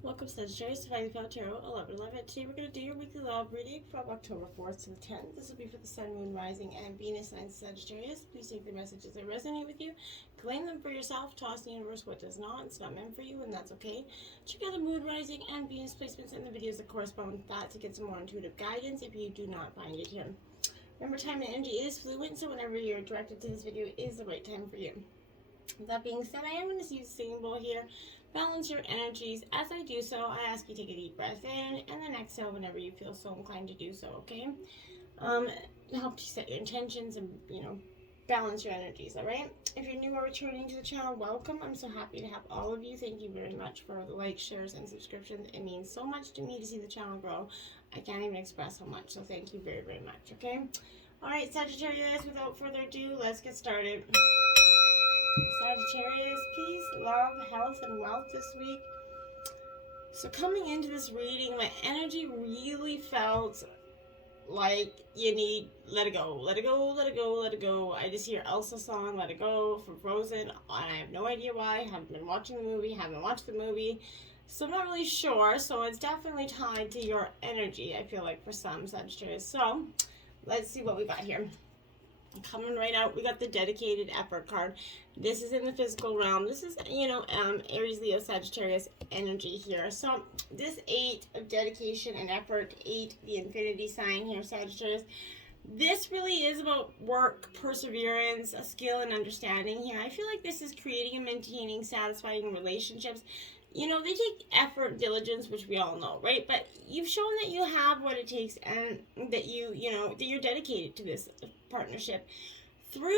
Welcome, Sagittarius, to Finding Felt Tarot 1111. Today we're going to do your weekly love reading from October 4th to the 10th. This will be for the Sun, Moon, Rising, and Venus signs Sagittarius. Please take the messages that resonate with you. Claim them for yourself. Toss the universe what does not. It's not meant for you, and that's okay. Check out the Moon, Rising, and Venus placements in the videos that correspond with that to get some more intuitive guidance if you do not find it here. Remember, time and energy is fluid, so whenever you're directed to this video is the right time for you. With that being said, I am going to use the singing bowl here. Balance your energies. As I do so, I ask you to take a deep breath in and then exhale whenever you feel so inclined to do so, okay? Help you set your intentions and, balance your energies, all right? If you're new or returning to the channel, welcome. I'm so happy to have all of you. Thank you very much for the likes, shares, and subscriptions. It means so much to me to see the channel grow. I can't even express how much, so thank you very, very much, okay? All right, Sagittarius, without further ado, let's get started. Sagittarius, peace, love, health, and wealth this week. So coming into this reading, my energy really felt like you need let it go, let it go, let it go, let it go. I just hear Elsa's song, Let It Go, from Frozen, and I have no idea why. I haven't been watching the movie, haven't watched the movie, so I'm not really sure. So it's definitely tied to your energy, I feel like, for some Sagittarius. So let's see what we got here. Coming right out, we got the dedicated effort card. This is in the physical realm. This is, Aries, Leo, Sagittarius energy here. So this 8 of dedication and effort, 8, the infinity sign here, Sagittarius. This really is about work, perseverance, a skill, and understanding here. I feel like this is creating and maintaining satisfying relationships. They take effort, diligence, which we all know, right? But you've shown that you have what it takes and that that you're dedicated to this partnership. Through,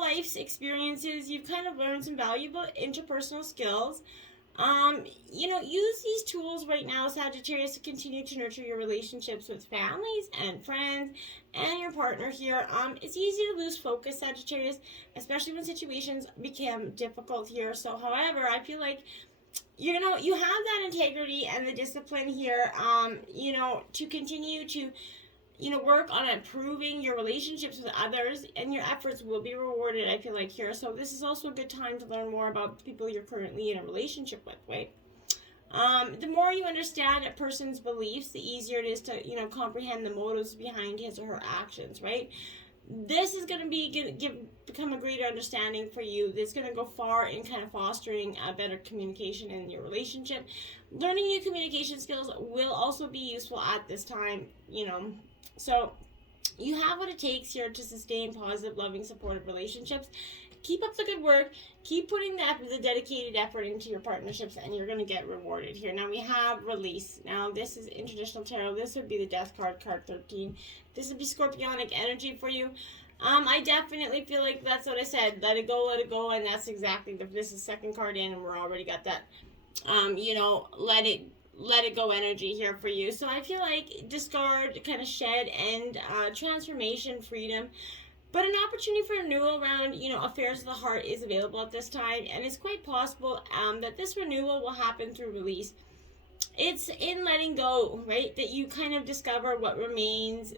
life's experiences, you've kind of learned some valuable interpersonal skills. Use these tools right now, Sagittarius, to continue to nurture your relationships with families and friends and your partner here. It's easy to lose focus, Sagittarius, especially when situations become difficult here. So, however, I feel like you have that integrity and the discipline here, to continue to, work on improving your relationships with others, and your efforts will be rewarded, I feel like, here. So this is also a good time to learn more about the people you're currently in a relationship with, right? The more you understand a person's beliefs, the easier it is to, comprehend the motives behind his or her actions, right? This is going to become a greater understanding for you. This is going to go far in kind of fostering a better communication in your relationship. Learning new communication skills will also be useful at this time, So you have what it takes here to sustain positive, loving, supportive relationships. Keep up the good work. Keep putting the dedicated effort into your partnerships, and you're going to get rewarded here. Now we have release. Now this is in traditional tarot. This would be the Death card, card 13. This would be scorpionic energy for you. I definitely feel like that's what I said. Let it go, and that's exactly this is second card in, and we're already got that. Let it go energy here for you. So I feel like discard, kind of shed, and transformation, freedom. But an opportunity for renewal around, affairs of the heart is available at this time. And it's quite possible that this renewal will happen through release. It's in letting go, right? That you kind of discover what remains,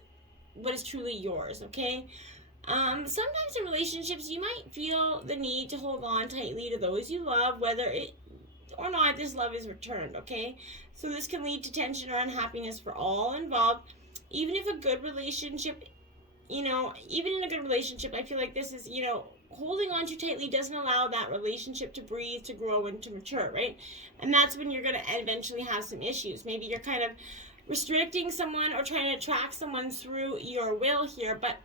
what is truly yours, okay? Sometimes in relationships, you might feel the need to hold on tightly to those you love, whether it or not this love is returned, okay? So this can lead to tension or unhappiness for all involved. Even if a good relationship, even in a good relationship, I feel like this is, holding on too tightly doesn't allow that relationship to breathe, to grow, and to mature, right? And that's when you're going to eventually have some issues. Maybe you're kind of restricting someone or trying to attract someone through your will here, but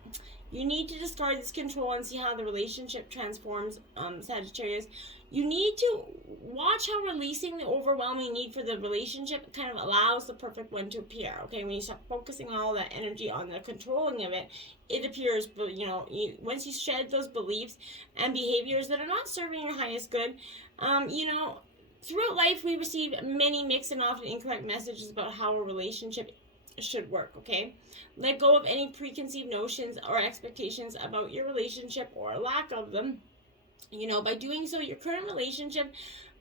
you need to discard this control and see how the relationship transforms, Sagittarius. You need to watch how releasing the overwhelming need for the relationship kind of allows the perfect one to appear, okay? When you stop focusing all that energy on the controlling of it, it appears, once you shed those beliefs and behaviors that are not serving your highest good, throughout life we receive many mixed and often incorrect messages about how a relationship should work, okay? Let go of any preconceived notions or expectations about your relationship or lack of them. By doing so, your current relationship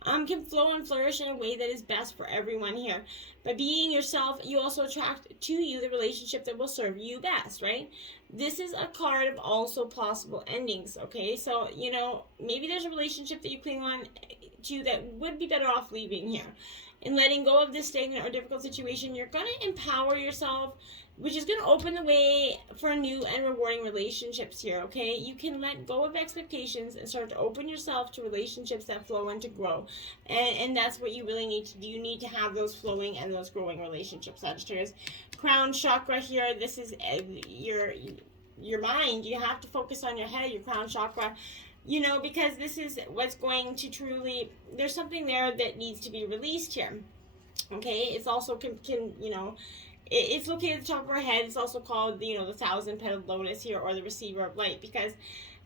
can flow and flourish in a way that is best for everyone here. By being yourself, you also attract to you the relationship that will serve you best, right? This is a card of also possible endings, okay? So, maybe there's a relationship that you cling on to that would be better off leaving here. In letting go of this stagnant or difficult situation, you're going to empower yourself, which is going to open the way for new and rewarding relationships here, okay? You can let go of expectations and start to open yourself to relationships that flow and to grow. And that's what you really need to do. You need to have those flowing and those growing relationships, Sagittarius. Crown chakra here, this is your mind. You have to focus on your head, your crown chakra. You know, because this is what's going to truly, there's something there that needs to be released here. Okay, it's also, you know, it's located at the top of our head. It's also called, you know, the 1,000-petaled lotus here, or the receiver of light, because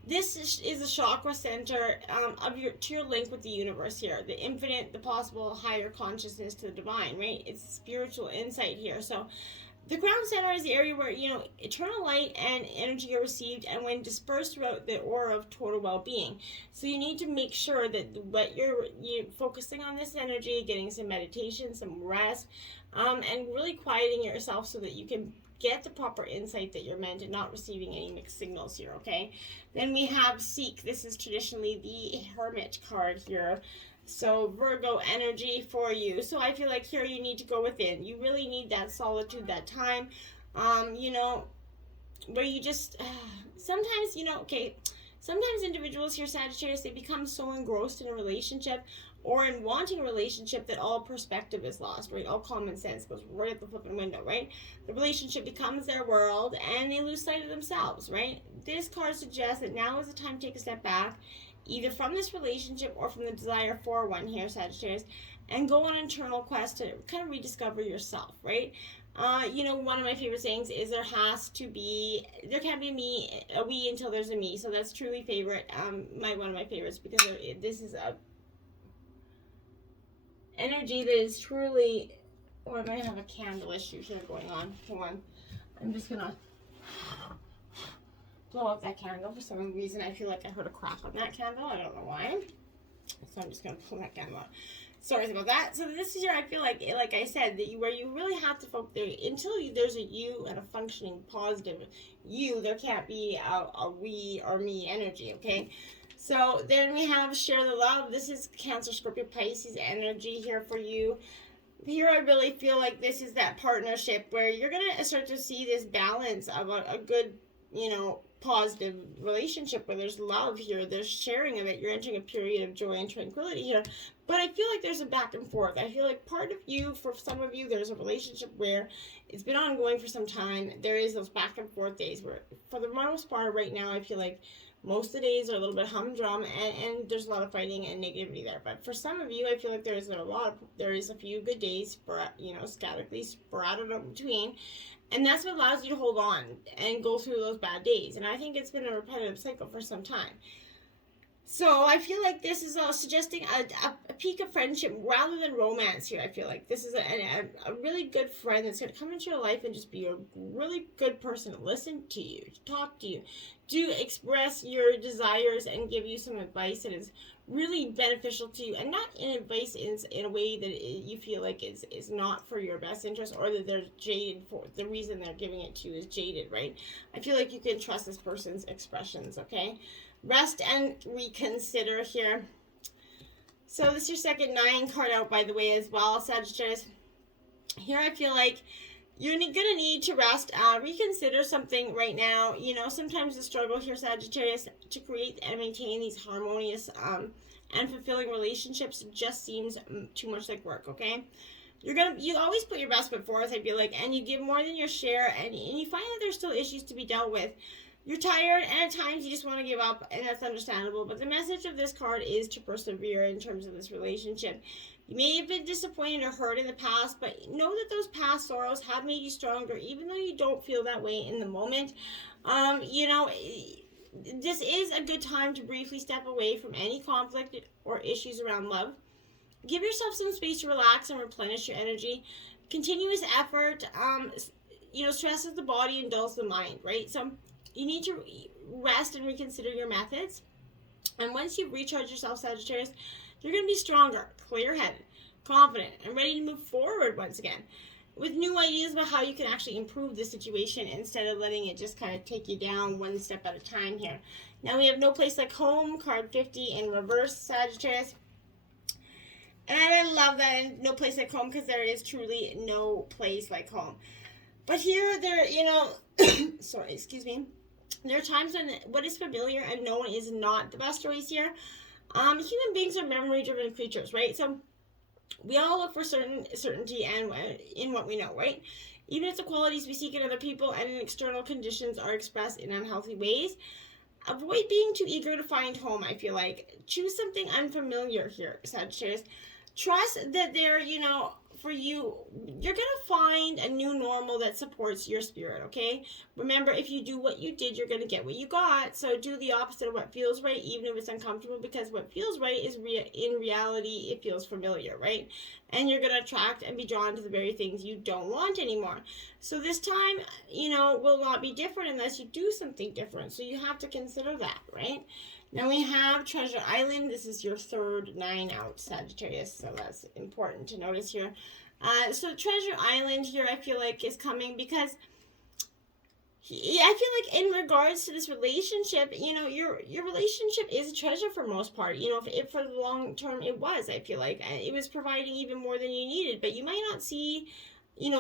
this is a chakra center of your link with the universe here, the infinite, the possible, higher consciousness to the divine, right? It's spiritual insight here. So the crown center is the area where, you know, eternal light and energy are received and when dispersed throughout the aura of total well-being. So you need to make sure that what you're focusing on this energy, getting some meditation, some rest, and really quieting yourself so that you can get the proper insight that you're meant and not receiving any mixed signals here, okay? Then we have Seek. This is traditionally the Hermit card here. So Virgo energy for you. So I feel like here you need to go within. You really need that solitude, that time, you know, where you just, sometimes, you know, okay, sometimes individuals here, Sagittarius, they become so engrossed in a relationship or in wanting a relationship that all perspective is lost, right? All common sense goes right at the flipping window, right? The relationship becomes their world and they lose sight of themselves, right? This card suggests that now is the time to take a step back, either from this relationship or from the desire for one here, Sagittarius, and go on an internal quest to kind of rediscover yourself, right? You know, one of my favorite sayings is there can't be a we until there's a me. So that's truly favorite, one of my favorites, because this is a energy that is truly, or I might have a candle issue here going on. Hold on. I'm just gonna blow out that candle. For some reason, I feel like I heard a crack on that candle. I don't know why. So I'm just going to pull that candle out. Sorry about that. So this is your, I feel like I said, that where you really have to focus there. Until there's a you and a functioning positive you, there can't be a we or me energy, okay? So then we have Share the Love. This is Cancer, Scorpio, Pisces energy here for you. Here I really feel like this is that partnership where you're going to start to see this balance of a good, you know, positive relationship where there's love here, there's sharing of it. You're entering a period of joy and tranquility here. But I feel like there's a back and forth. I feel like part of you, for some of you, there's a relationship where it's been ongoing for some time. There is those back and forth days where, for the most part right now, I feel like most of the days are a little bit humdrum and there's a lot of fighting and negativity there. But for some of you, I feel like there is a few good days, you know, statically sporadic in between. And that's what allows you to hold on and go through those bad days. And I think it's been a repetitive cycle for some time. So I feel like this is suggesting a peak of friendship rather than romance here. I feel like this is a really good friend that's going to come into your life and just be a really good person to listen to you, to talk to you, to express your desires and give you some advice that is really beneficial to you, and not in advice in a way that you feel like is not for your best interest, or that they're jaded for the reason they're giving it to you is jaded, right? I feel like you can trust this person's expressions, okay? Rest and reconsider here. So this is your second 9 card out, by the way, as well, Sagittarius. Here I feel like you're going to need to rest, reconsider something right now. You know, sometimes the struggle here, Sagittarius, to create and maintain these harmonious and fulfilling relationships just seems too much like work, okay? You always put your best foot forward, I feel like, and you give more than your share, and you find that there's still issues to be dealt with. You're tired, and at times you just want to give up, and that's understandable. But the message of this card is to persevere in terms of this relationship. You may have been disappointed or hurt in the past, but know that those past sorrows have made you stronger, even though you don't feel that way in the moment. You know, this is a good time to briefly step away from any conflict or issues around love. Give yourself some space to relax and replenish your energy. Continuous effort, you know, stresses the body and dulls the mind, right? So you need to rest and reconsider your methods. And once you've recharged yourself, Sagittarius, you're going to be stronger, clear-headed, confident, and ready to move forward once again with new ideas about how you can actually improve the situation instead of letting it just kind of take you down one step at a time here. Now we have No Place Like Home, card 50 in reverse, Sagittarius. love that no place like home, because there is truly no place like home. But here, sorry, excuse me. There are times when what is familiar and known is not the best choice here. Human beings are memory-driven creatures, right? So we all look for certainty and in what we know, right? Even if the qualities we seek in other people and in external conditions are expressed in unhealthy ways, avoid being too eager to find home, I feel like. Choose something unfamiliar here, Sagittarius. Trust that they're, for you, you're going to find a new normal that supports your spirit, okay? Remember, if you do what you did, you're going to get what you got. So do the opposite of what feels right, even if it's uncomfortable, because what feels right is in reality, it feels familiar, right? And you're going to attract and be drawn to the very things you don't want anymore. So this time, will not be different unless you do something different. So you have to consider that, right? Now we have Treasure Island. This is your third 9 out, Sagittarius, so that's important to notice here. So Treasure Island here, I feel like, is coming because I feel like in regards to this relationship, your relationship is a treasure for most part. If for the long term it was, I feel like it was providing even more than you needed, but you might not see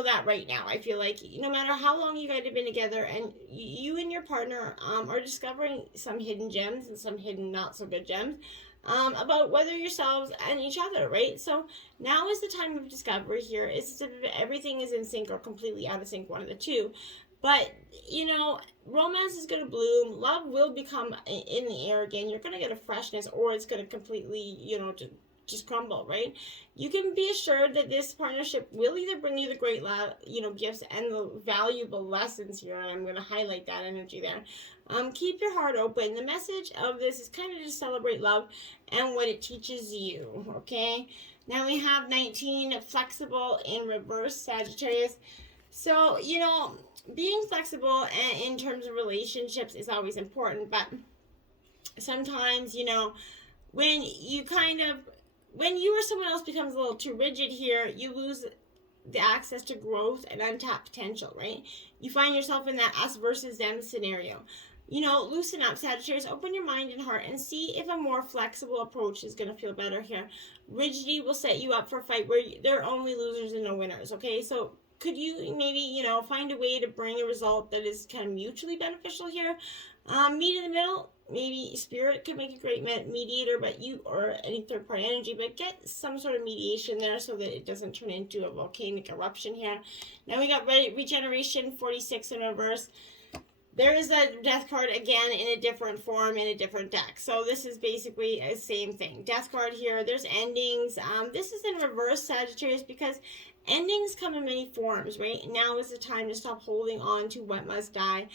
that right now. I feel like no matter how long you guys have been together, and you and your partner are discovering some hidden gems and some hidden not so good gems about whether yourselves and each other, right? So now is the time of discovery here. It's if everything is in sync or completely out of sync, one of the two. But romance is going to bloom. Love will become in the air again. You're going to get a freshness, or it's going to completely just crumble, right? You can be assured that this partnership will either bring you the great gifts and the valuable lessons here, and I'm going to highlight that energy there. Keep your heart open. The message of this is kind of to celebrate love and what it teaches you, okay? Now we have 19, flexible in reverse, Sagittarius. So, being flexible in terms of relationships is always important, but sometimes, when you or someone else becomes a little too rigid here, you lose the access to growth and untapped potential, right? You find yourself in that us versus them scenario. Loosen up, Sagittarius. Open your mind and heart and see if a more flexible approach is going to feel better here. Rigidity will set you up for a fight where there are only losers and no winners, okay? So could you maybe, find a way to bring a result that is kind of mutually beneficial here? Meet in the middle. Maybe spirit could make a great mediator, but you or any third-party energy, but get some sort of mediation there so that it doesn't turn into a volcanic eruption here. Now we got regeneration, 46 in reverse. There is a death card again in a different form, in a different deck. So this is basically the same thing. Death card here. There's endings. This is in reverse, Sagittarius, because endings come in many forms, right? Now is the time to stop holding on to what must die,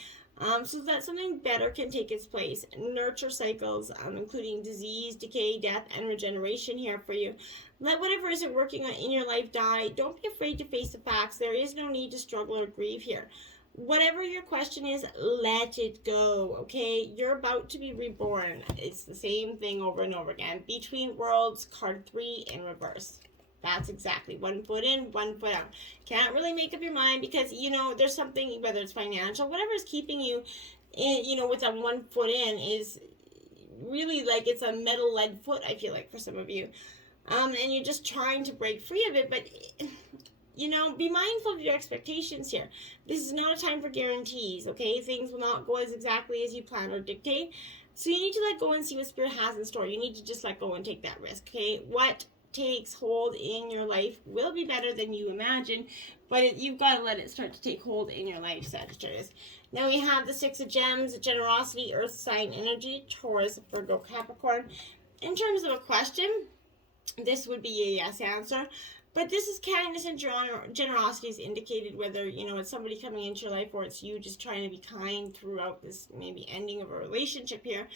so that something better can take its place. Nurture cycles, including disease, decay, death, and regeneration here for you. Let whatever isn't working in your life die. Don't be afraid to face the facts. There is no need to struggle or grieve here. Whatever your question is, let it go, okay? You're about to be reborn. It's the same thing over and over again. Between Worlds, card 3 in reverse. That's exactly 1 foot in, 1 foot out. Can't really make up your mind because, there's something, whether it's financial, whatever is keeping you in, with a 1 foot in is really like it's a metal lead foot, I feel like, for some of you. And you're just trying to break free of it, but be mindful of your expectations here. This is not a time for guarantees, okay? Things will not go as exactly as you plan or dictate. So you need to let go and see what Spirit has in store. You need to just let go and take that risk, okay? What takes hold in your life will be better than you imagine, but you've got to let it start to take hold in your life, Sagittarius. Now we have the 6 of Gems, generosity, earth sign energy, Taurus, Virgo, Capricorn. In terms of a question, this would be a yes answer. But this is kindness and generosity is indicated, whether, it's somebody coming into your life or it's you just trying to be kind throughout this maybe ending of a relationship here.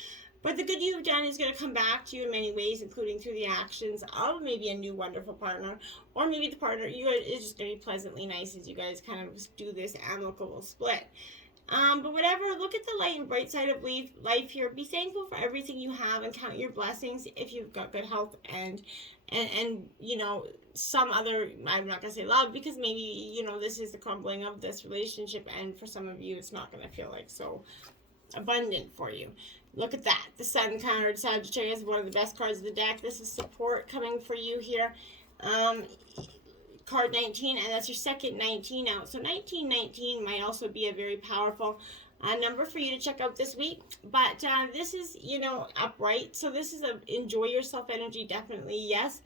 But the good you've done is going to come back to you in many ways, including through the actions of maybe a new wonderful partner, or maybe the partner is just going to be pleasantly nice as you guys kind of do this amicable split. But whatever, look at the light and bright side of life here. Be thankful for everything you have and count your blessings if you've got good health and some other, I'm not going to say love, because maybe, this is the crumbling of this relationship, and for some of you, it's not going to feel like so abundant for you. Look at that. The Sun card, Sagittarius, one of the best cards of the deck. This is support coming for you here. Card 19, and that's your second 19 out. So 1919 might also be a very powerful number for you to check out this week. But this is, upright. So this is a enjoy yourself energy, definitely, yes.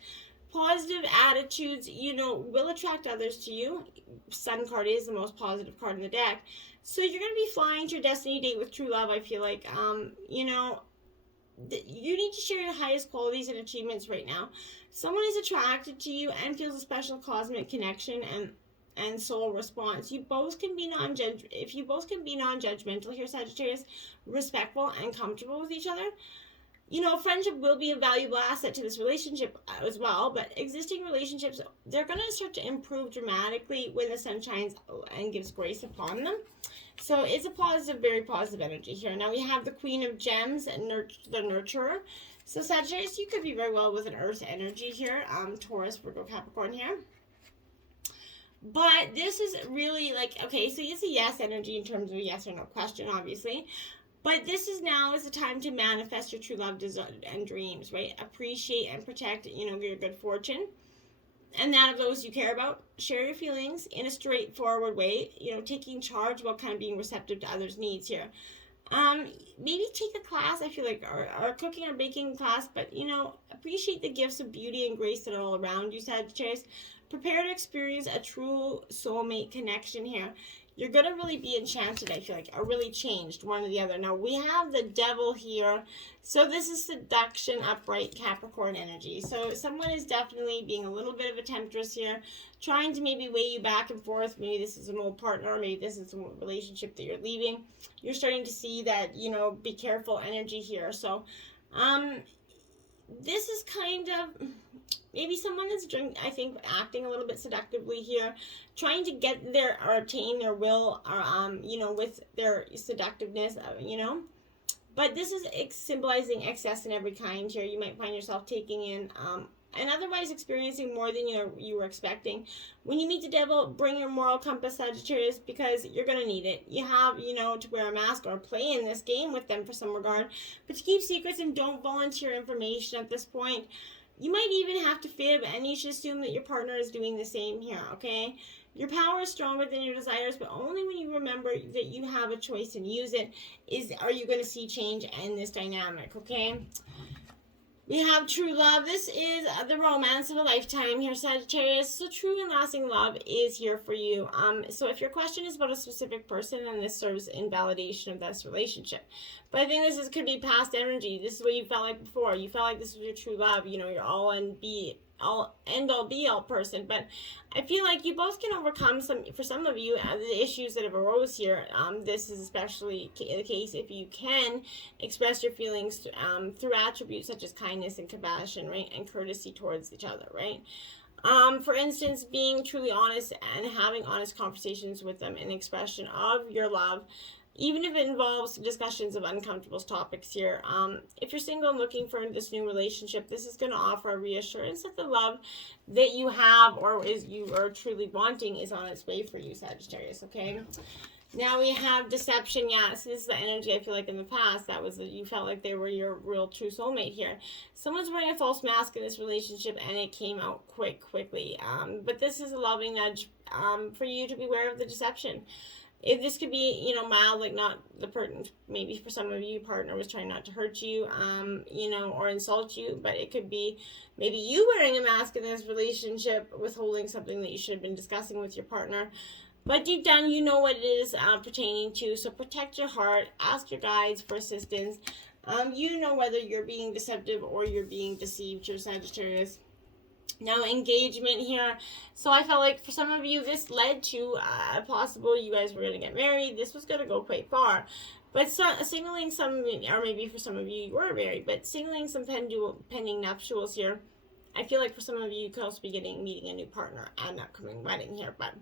Positive attitudes, will attract others to you. Sun card is the most positive card in the deck. So you're going to be flying to your destiny date with true love, I feel like. You need to share your highest qualities and achievements right now. Someone is attracted to you and feels a special cosmic connection and soul response. You both can be if you both can be non-judgmental here, Sagittarius, respectful and comfortable with each other, friendship will be a valuable asset to this relationship as well. But existing relationships, they're going to start to improve dramatically when the sun shines and gives grace upon them. So it's a positive, very positive energy here. Now we have the Queen of Gems and the Nurturer. So Sagittarius, you could be very well with an earth energy here. Taurus, Virgo, Capricorn here. But this is really okay, so it's a yes energy in terms of a yes or no question, obviously. But this is the time to manifest your true love and dreams, right? Appreciate and protect, your good fortune. And that of those you care about. Share your feelings in a straightforward way, taking charge while kind of being receptive to others' needs here. Maybe take a class, I feel like, or a cooking or baking class, but, appreciate the gifts of beauty and grace that are all around you, Sagittarius. Prepare to experience a true soulmate connection here. You're going to really be enchanted, I feel like, or really changed, one or the other. Now, we have the Devil here. So this is seduction, upright, Capricorn energy. So someone is definitely being a little bit of a temptress here, trying to maybe weigh you back and forth. Maybe this is an old partner, or maybe this is a relationship that you're leaving. You're starting to see that, be careful energy here. So this is kind of maybe someone that's acting a little bit seductively here, trying to get or attain their will, or with their seductiveness, But this is symbolizing excess in every kind here. You might find yourself taking in and otherwise experiencing more than you were expecting. When you meet the Devil, bring your moral compass, Sagittarius, because you're going to need it. You have, to wear a mask or play in this game with them for some regard, but to keep secrets and don't volunteer information at this point. You might even have to fib, and you should assume that your partner is doing the same here, okay? Your power is stronger than your desires, but only when you remember that you have a choice and use it are you going to see change in this dynamic, okay? We have true love. This is the romance of a lifetime here, Sagittarius. So true and lasting love is here for you. So if your question is about a specific person, then this serves in validation of this relationship. But I think could be past energy. This is what you felt like before. You felt like this was your true love. You're all end-all be-all person. But I feel like you both can overcome for some of you, the issues that have arose here. This is especially the case if you can express your feelings through attributes such as kindness and compassion, right, and courtesy towards each other, right? For instance, being truly honest and having honest conversations with them in expression of your love, even if it involves discussions of uncomfortable topics here. If you're single and looking for this new relationship, this is going to offer a reassurance that the love that you have or you are truly wanting is on its way for you, Sagittarius, okay? Now we have deception. Yes, this is the energy I feel like in the past. That was you felt like they were your real true soulmate here. Someone's wearing a false mask in this relationship and it came out quickly. But this is a loving nudge for you to beware of the deception. If this could be, mild, like not the person, maybe for some of you, partner was trying not to hurt you, or insult you, but it could be maybe you wearing a mask in this relationship, withholding something that you should have been discussing with your partner. But deep down, you know what it is pertaining to, so protect your heart, ask your guides for assistance. You know whether you're being deceptive or you're being deceived, your Sagittarius. Now, engagement here. So I felt like for some of you, this led to possible you guys were going to get married. This was going to go quite far. But signaling some, or maybe for some of you, you were married, but signaling some pending nuptials here. I feel like for some of you, you could also be meeting a new partner at an upcoming wedding here. But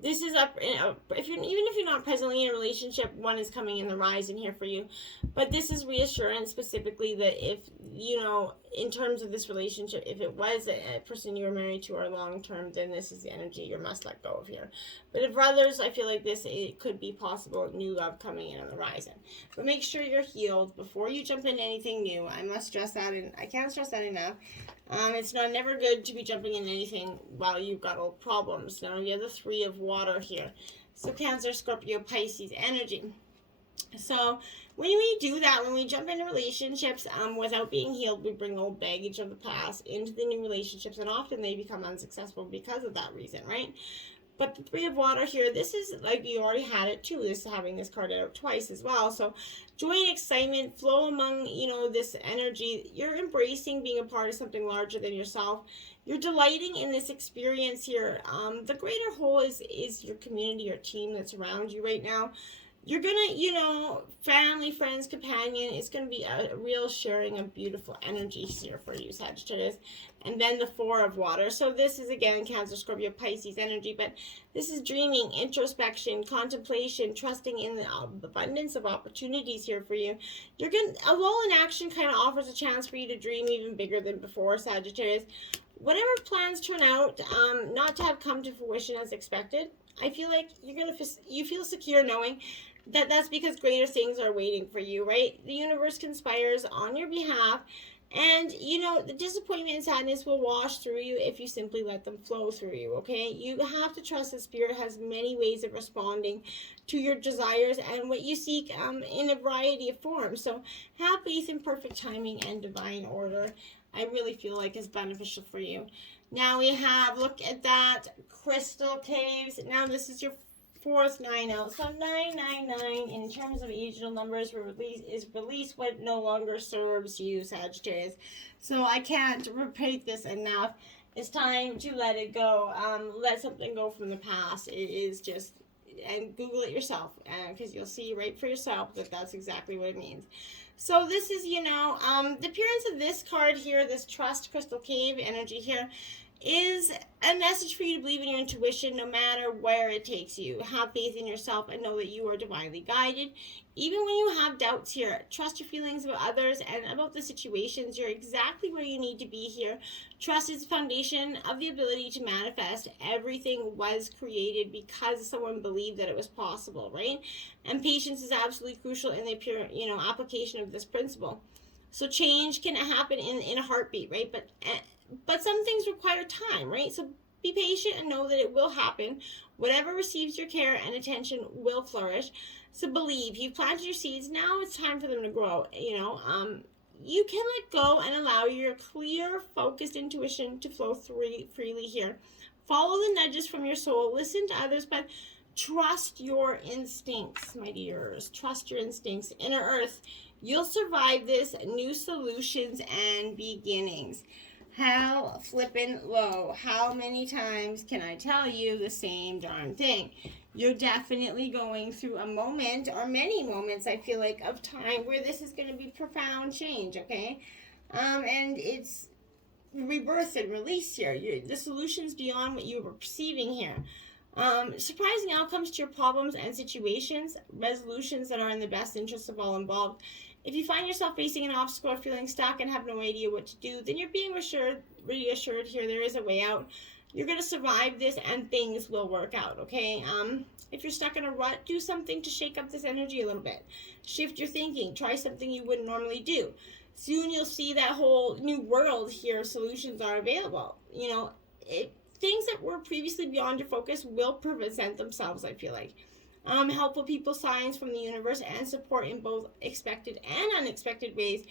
this is even if you're not presently in a relationship, one is coming in the horizon here for you. But this is reassurance specifically that if, in terms of this relationship, if it was a person you were married to or long term, then this is the energy you must let go of here. But if for others, I feel like it could be possible new love coming in on the horizon. But make sure you're healed before you jump into anything new. I must stress that, and I can't stress that enough. It's never good to be jumping in anything while you've got old problems. Now you have the 3 of water here. So Cancer, Scorpio, Pisces energy. So when we do that, when we jump into relationships without being healed, we bring old baggage of the past into the new relationships, and often they become unsuccessful because of that reason, right? But the 3 of water here, this is like you already had it too. This having this card out twice as well. So joy and excitement flow among, this energy. You're embracing being a part of something larger than yourself. You're delighting in this experience here. The greater whole is your community, your team that's around you right now. You're gonna, family, friends, companion, it's gonna be a real sharing of beautiful energies here for you, Sagittarius. And then the 4 of water. So this is, again, Cancer, Scorpio, Pisces energy, but this is dreaming, introspection, contemplation, trusting in the abundance of opportunities here for you. A lull in action kind of offers a chance for you to dream even bigger than before, Sagittarius. Whatever plans turn out not to have come to fruition as expected, I feel like you feel secure knowing that that's because greater things are waiting for you, right? The universe conspires on your behalf, and the disappointment and sadness will wash through you if you simply let them flow through you, okay? You have to trust that Spirit has many ways of responding to your desires and what you seek in a variety of forms. So have faith in perfect timing and divine order. I really feel like is beneficial for you. Now we have, look at that, crystal caves. Now this is your 4th 9 out. So 999 in terms of angel numbers is release what no longer serves you, Sagittarius. So I can't repeat this enough. It's time to let it go. Let something go from the past. It is just, and Google it yourself, because you'll see right for yourself that that's exactly what it means. So this is, the appearance of this card here, this Trust Crystal Cave energy here, is a message for you to believe in your intuition no matter where it takes you. Have faith in yourself and know that you are divinely guided. Even when you have doubts here, trust your feelings about others and about the situations. You're exactly where you need to be here. Trust is the foundation of the ability to manifest. Everything was created because someone believed that it was possible, right? And patience is absolutely crucial in the pure, application of this principle. So change can happen in a heartbeat, right? But some things require time, right? So be patient and know that it will happen. Whatever receives your care and attention will flourish. So believe. You've planted your seeds. Now it's time for them to grow. You can let go and allow your clear, focused intuition to flow freely here. Follow the nudges from your soul. Listen to others, but trust your instincts, my dears. Trust your instincts. Inner Earth, you'll survive this. New solutions and beginnings. How flippin' low. How many times can I tell you the same darn thing? You're definitely going through a moment, or many moments, I feel like, of time where this is going to be profound change, okay? And it's rebirth and release here. The solution's beyond what you were perceiving here. Surprising outcomes to your problems and situations, resolutions that are in the best interest of all involved. If you find yourself facing an obstacle or feeling stuck and have no idea what to do, then you're being reassured here there is a way out. You're going to survive this and things will work out, okay? If you're stuck in a rut, do something to shake up this energy a little bit. Shift your thinking. Try something you wouldn't normally do. Soon you'll see that whole new world here. Solutions are available. Things that were previously beyond your focus will present themselves, I feel like. Helpful people, signs from the universe, and support in both expected and unexpected ways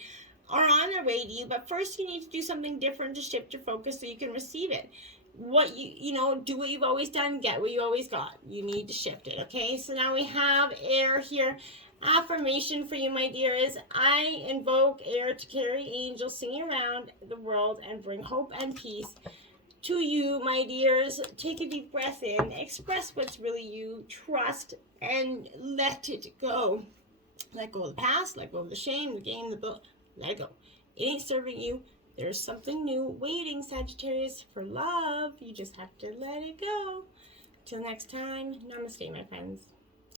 are on their way to you. But first, you need to do something different to shift your focus so you can receive it. Do what you've always done, get what you always got. You need to shift it, okay? So now we have air here. Affirmation for you, my dear, is I invoke air to carry angels singing around the world and bring hope and peace to you, my dears. Take a deep breath in, express what's really you, trust, and let it go. Let go of the past, let go of the shame, the game, the book. Let it go. It ain't serving you. There's something new waiting, Sagittarius, for love. You just have to let it go. Till next time, namaste, my friends.